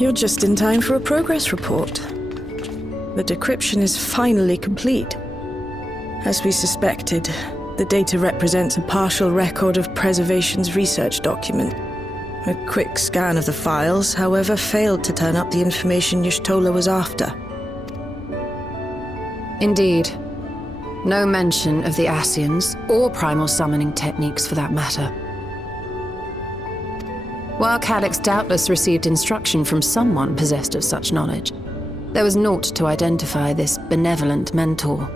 You're just in time for a progress report. The decryption is finally complete. As we suspected, the data represents a partial record of Preservation's research document. A quick scan of the files, however, failed to turn up the information Y'shtola was after. Indeed. No mention of the Ascians, or primal summoning techniques for that matter. While Calyx doubtless received instruction from someone possessed of such knowledge, there was naught to identify this benevolent mentor.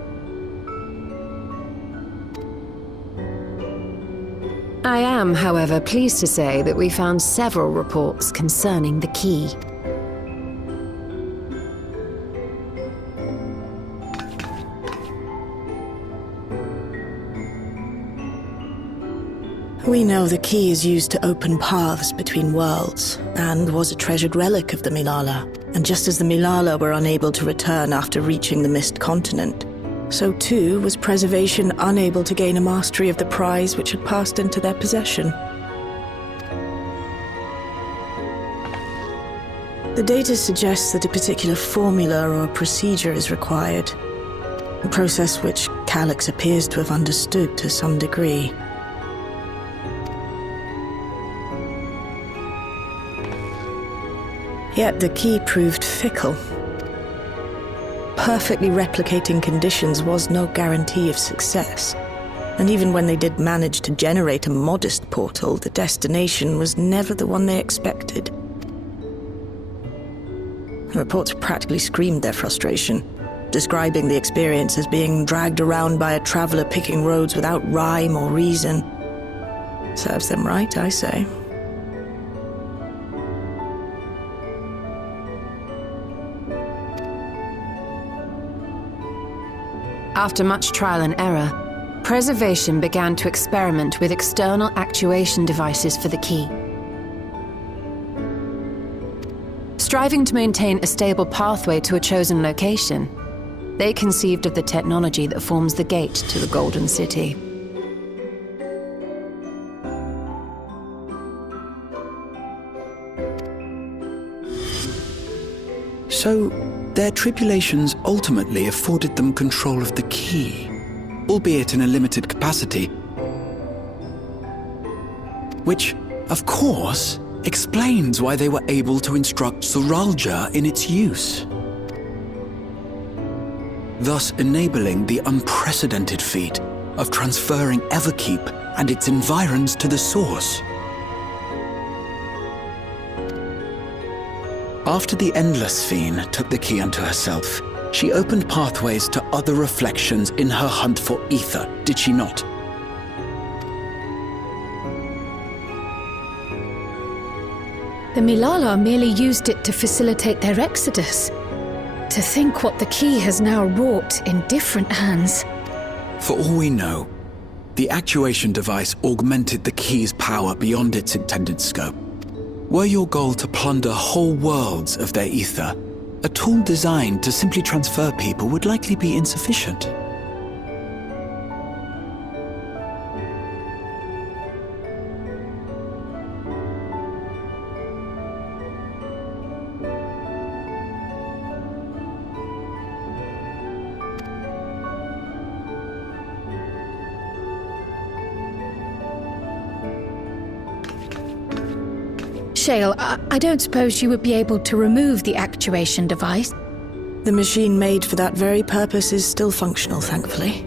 I am, however, pleased to say that we found several reports concerning the key. We know the key is used to open paths between worlds, and was a treasured relic of the Milala. And just as the Milala were unable to return after reaching the Mist Continent, so too was Preservation unable to gain a mastery of the prize which had passed into their possession. The data suggests that a particular formula or procedure is required, a process which Calyx appears to have understood to some degree. Yet the key proved fickle. Perfectly replicating conditions was no guarantee of success. And even when they did manage to generate a modest portal, the destination was never the one they expected. The reports practically screamed their frustration, describing the experience as being dragged around by a traveler picking roads without rhyme or reason. Serves them right, I say. After much trial and error, Preservation began to experiment with external actuation devices for the key. Striving to maintain a stable pathway to a chosen location, they conceived of the technology that forms the gate to the Golden City. So, their tribulations ultimately afforded them control of the key, albeit in a limited capacity. Which, of course, explains why they were able to instruct Zoralja in its use, thus enabling the unprecedented feat of transferring Everkeep and its environs to the source. After the Endless Fiend took the key unto herself, she opened pathways to other reflections in her hunt for ether, did she not? The Milala merely used it to facilitate their exodus. To think what the key has now wrought in different hands. For all we know, the actuation device augmented the key's power beyond its intended scope. Were your goal to plunder whole worlds of their ether, a tool designed to simply transfer people would likely be insufficient. Shale, I don't suppose you would be able to remove the actuation device? The machine made for that very purpose is still functional, thankfully.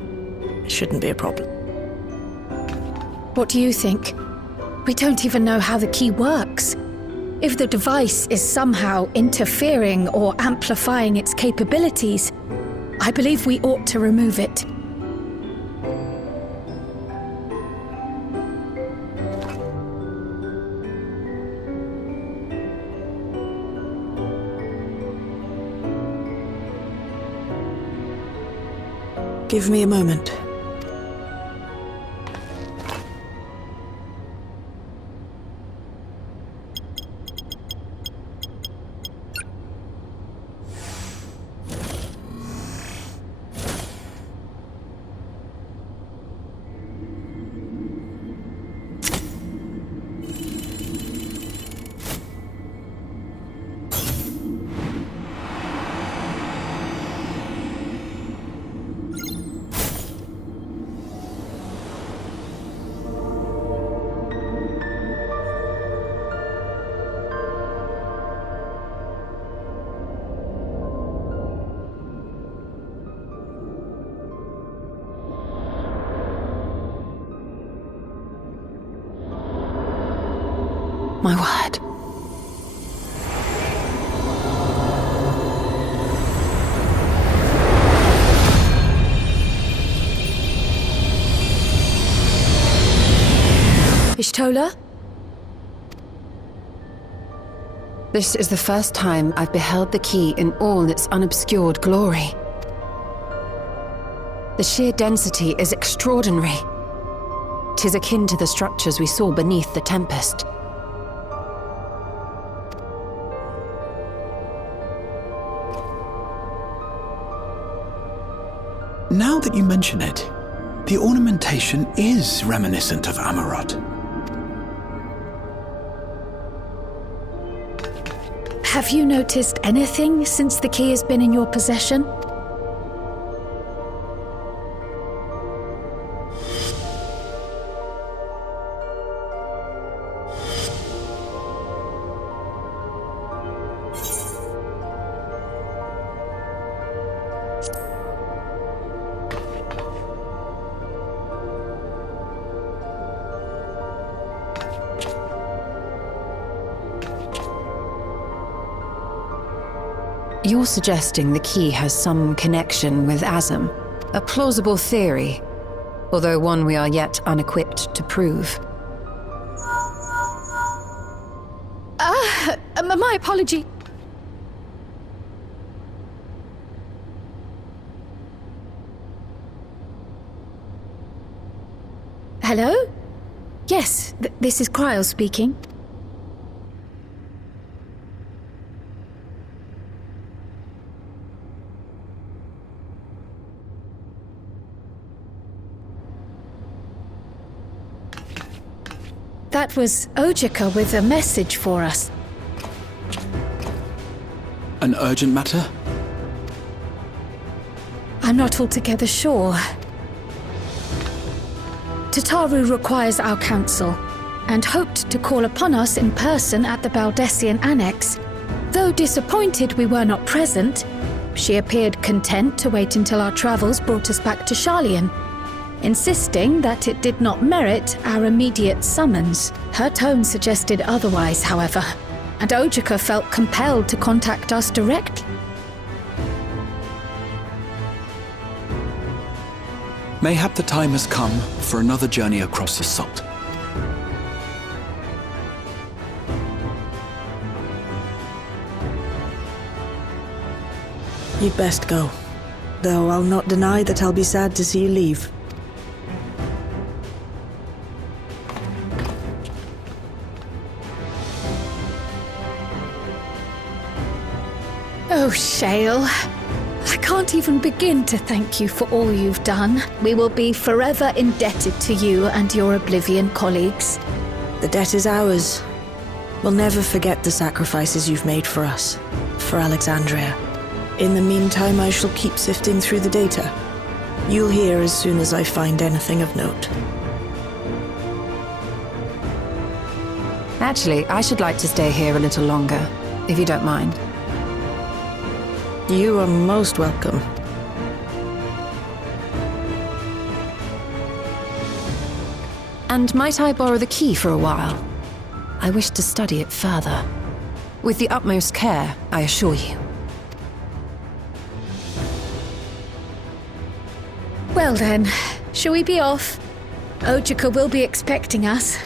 It shouldn't be a problem. What do you think? We don't even know how the key works. If the device is somehow interfering or amplifying its capabilities, I believe we ought to remove it. Give me a moment. My word. Ishtola? This is the first time I've beheld the key in all its unobscured glory. The sheer density is extraordinary. 'Tis akin to the structures we saw beneath the Tempest. Now that you mention it, the ornamentation is reminiscent of Amarot. Have you noticed anything since the key has been in your possession? You're suggesting the key has some connection with Azam. A plausible theory, although one we are yet unequipped to prove. My apology. Hello? Yes, this is Cryo speaking. That was Ojika with a message for us. An urgent matter? I'm not altogether sure. Tataru requires our counsel, and hoped to call upon us in person at the Baldessian Annex. Though disappointed we were not present, she appeared content to wait until our travels brought us back to Sharlayan, insisting that it did not merit our immediate summons. Her tone suggested otherwise, however, and Ojika felt compelled to contact us directly. Mayhap the time has come for another journey across the salt. You'd best go. Though I'll not deny that I'll be sad to see you leave. Oh, Shale. I can't even begin to thank you for all you've done. We will be forever indebted to you and your Oblivion colleagues. The debt is ours. We'll never forget the sacrifices you've made for us, for Alexandria. In the meantime, I shall keep sifting through the data. You'll hear as soon as I find anything of note. Actually, I should like to stay here a little longer, if you don't mind. You are most welcome. And might I borrow the key for a while? I wish to study it further. With the utmost care, I assure you. Well then, shall we be off? Ojika will be expecting us.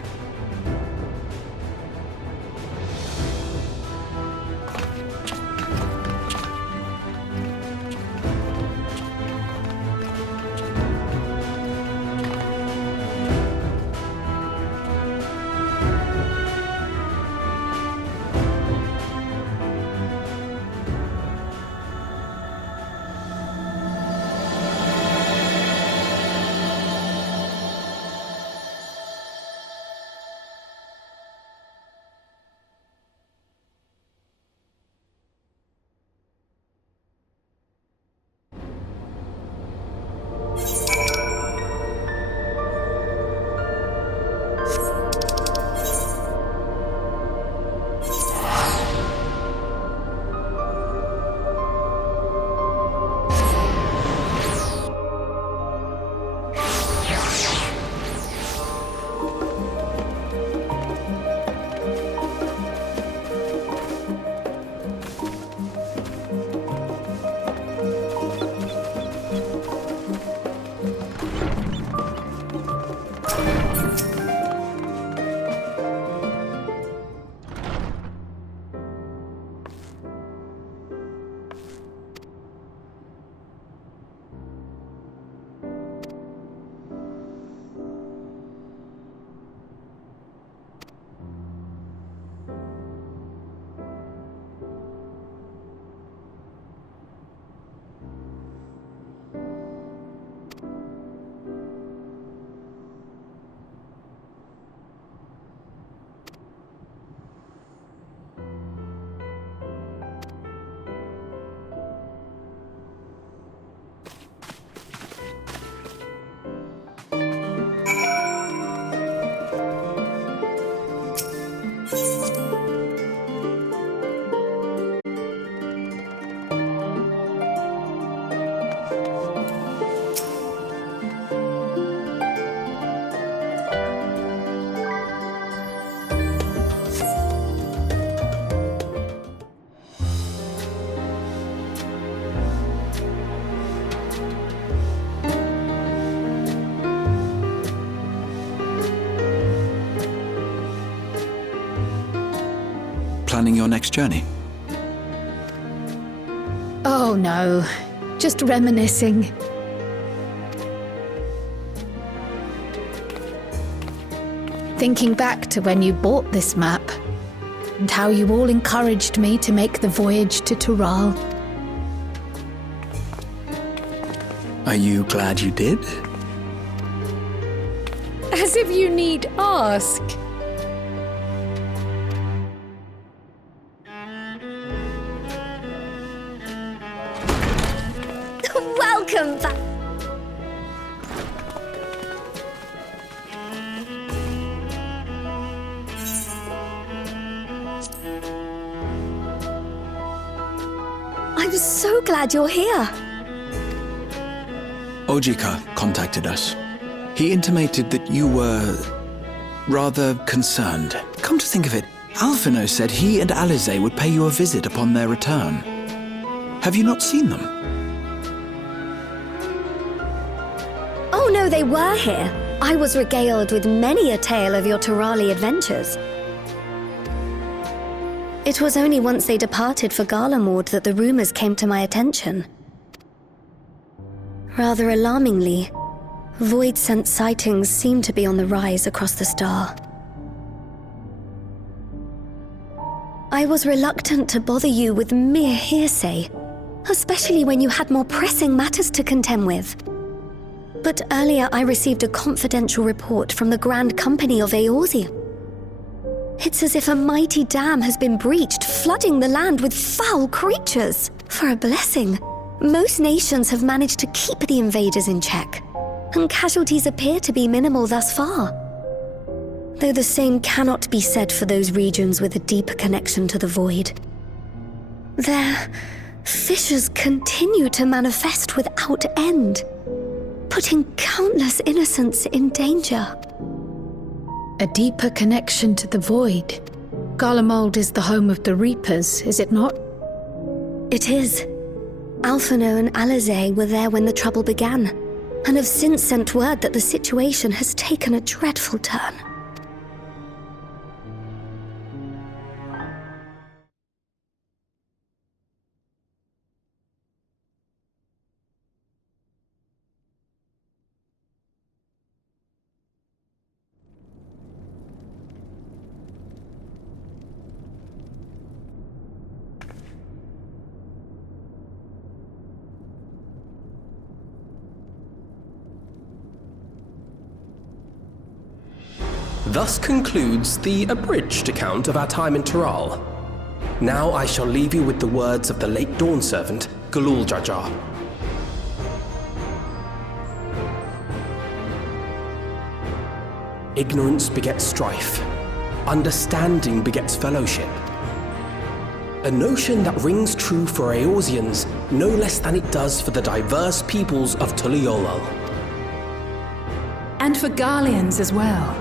planning your next journey? Oh no, just reminiscing. Thinking back to when you bought this map, and how you all encouraged me to make the voyage to Tural. Are you glad you did? As if you need ask. Welcome back. I'm so glad you're here. Ojika contacted us. He intimated that you were rather concerned. Come to think of it, Alphino said he and Alize would pay you a visit upon their return. Have you not seen them? Oh no, they were here. I was regaled with many a tale of your Turali adventures. It was only once they departed for Garlemord that the rumors came to my attention. Rather alarmingly, Voidsent sightings seem to be on the rise across the star. I was reluctant to bother you with mere hearsay, especially when you had more pressing matters to contend with. But earlier I received a confidential report from the Grand Company of Eorzea. It's as if a mighty dam has been breached, flooding the land with foul creatures. For a blessing, most nations have managed to keep the invaders in check, and casualties appear to be minimal thus far. Though the same cannot be said for those regions with a deeper connection to the void. Their fissures continue to manifest without end, putting countless innocents in danger. A deeper connection to the void. Garlemald is the home of the Reapers, is it not? It is. Alphino and Alize were there when the trouble began, and have since sent word that the situation has taken a dreadful turn. Thus concludes the abridged account of our time in Tural. Now I shall leave you with the words of the late Dawn Servant, Galul Jar. Ignorance begets strife. Understanding begets fellowship. A notion that rings true for Eorzeans no less than it does for the diverse peoples of Tuliolal. And for Garleans as well.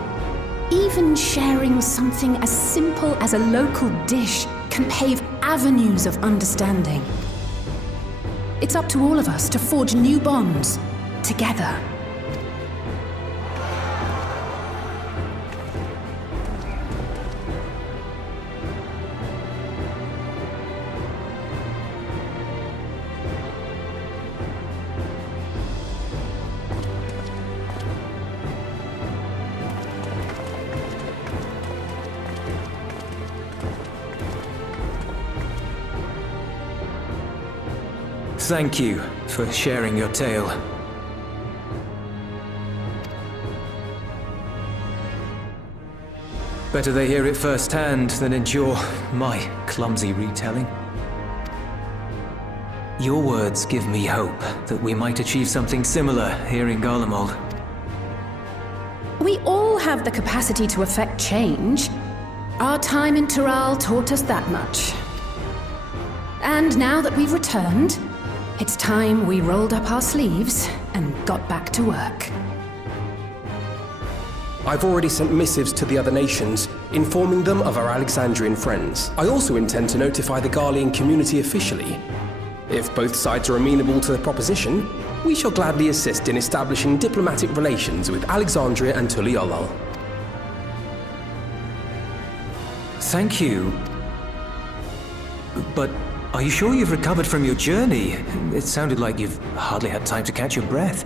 Even sharing something as simple as a local dish can pave avenues of understanding. It's up to all of us to forge new bonds, together. Thank you for sharing your tale. Better they hear it firsthand than endure my clumsy retelling. Your words give me hope that we might achieve something similar here in Garlemald. We all have the capacity to affect change. Our time in Tural taught us that much. And now that we've returned, it's time we rolled up our sleeves and got back to work. I've already sent missives to the other nations, informing them of our Alexandrian friends. I also intend to notify the Garlean community officially. If both sides are amenable to the proposition, we shall gladly assist in establishing diplomatic relations with Alexandria and Tuliolal. Thank you But are you sure you've recovered from your journey? It sounded like you've hardly had time to catch your breath.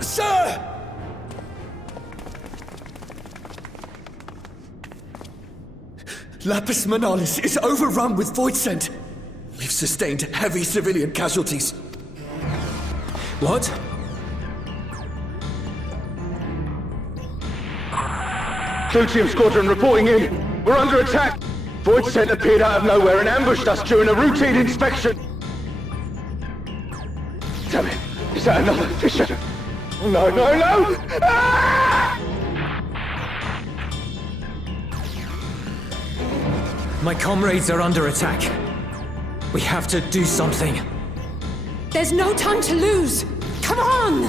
Sir! Lapis Manalis is overrun with Voidsent. We've sustained heavy civilian casualties. What? Clutium Squadron reporting in. We're under attack. Voidsent appeared out of nowhere and ambushed us during a routine inspection. Damn it. Is that another Fisher? No, no, no! Ah! My comrades are under attack. We have to do something. There's no time to lose! Come on!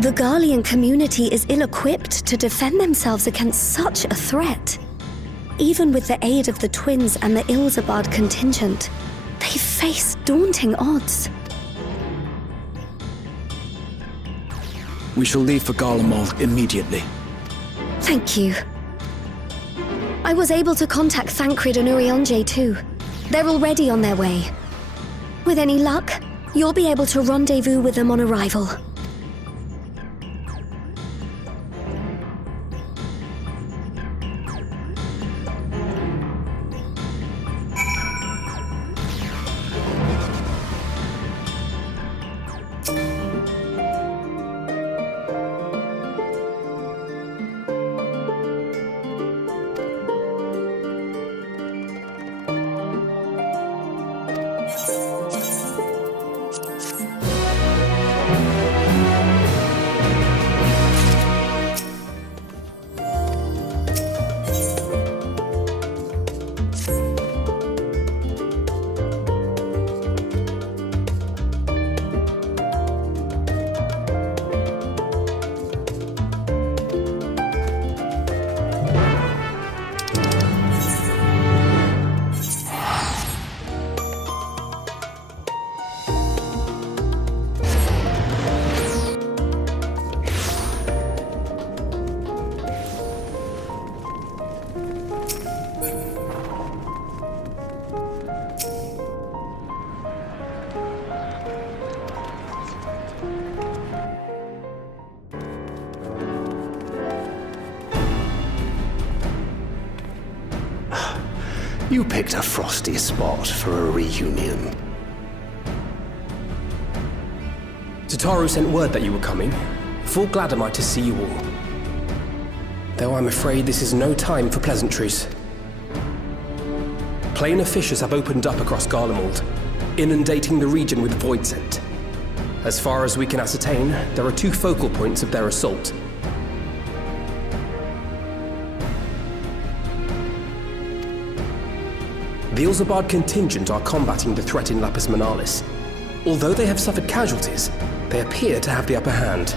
The Garlean community is ill-equipped to defend themselves against such a threat. Even with the aid of the twins and the Ilsabard contingent, they face daunting odds. We shall leave for Garlemald immediately. Thank you. I was able to contact Thancred and Urianger too. They're already on their way. With any luck, you'll be able to rendezvous with them on arrival. You picked a frosty spot for a reunion. Tataru sent word that you were coming. Full glad am I to see you all. Though I'm afraid this is no time for pleasantries. Planar fissures have opened up across Garlemald, inundating the region with Voidsent. As far as we can ascertain, there are 2 focal points of their assault. The Ilsabard contingent are combating the threat in Lapis Manalis. Although they have suffered casualties, they appear to have the upper hand.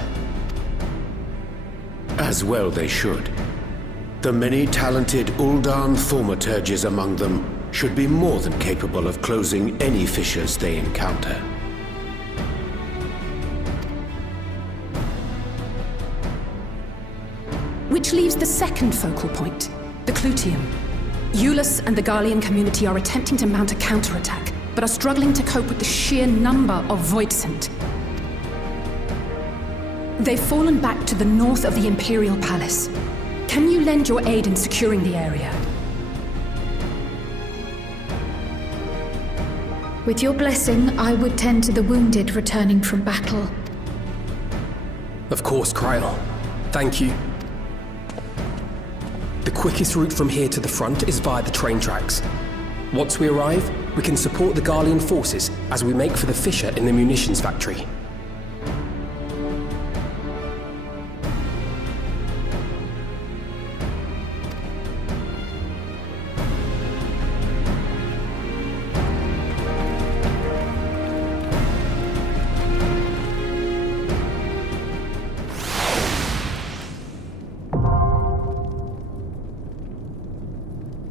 As well they should. The many talented Uldan thaumaturges among them should be more than capable of closing any fissures they encounter. Which leaves the second focal point, the Clutium. Eulus and the Garlean community are attempting to mount a counterattack, but are struggling to cope with the sheer number of Voidsent. They've fallen back to the north of the Imperial Palace. Can you lend your aid in securing the area? With your blessing, I would tend to the wounded returning from battle. Of course, Kryl. Thank you. The quickest route from here to the front is via the train tracks. Once we arrive, we can support the Garlean forces as we make for the fissure in the munitions factory.